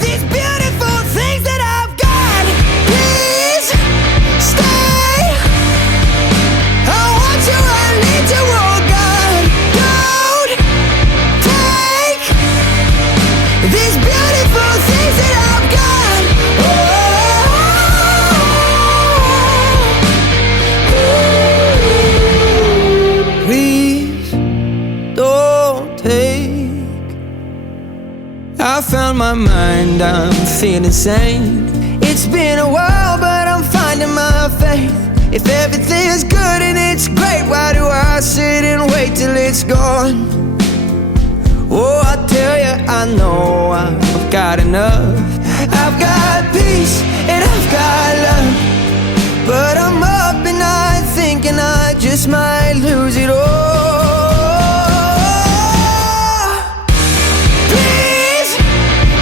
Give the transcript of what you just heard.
these beautiful things that I've got. Please stay. I want you, I need you, oh God. Don't take these beautiful things that I've got. Please don't take. I found my mind, I'm feeling sane. It's been a while, but I'm finding my faith. If everything's good and it's great, why do I sit and wait till it's gone? Oh, I tell you, I know I've got enough. I've got peace and I've got love, but I'm up at night thinking I just might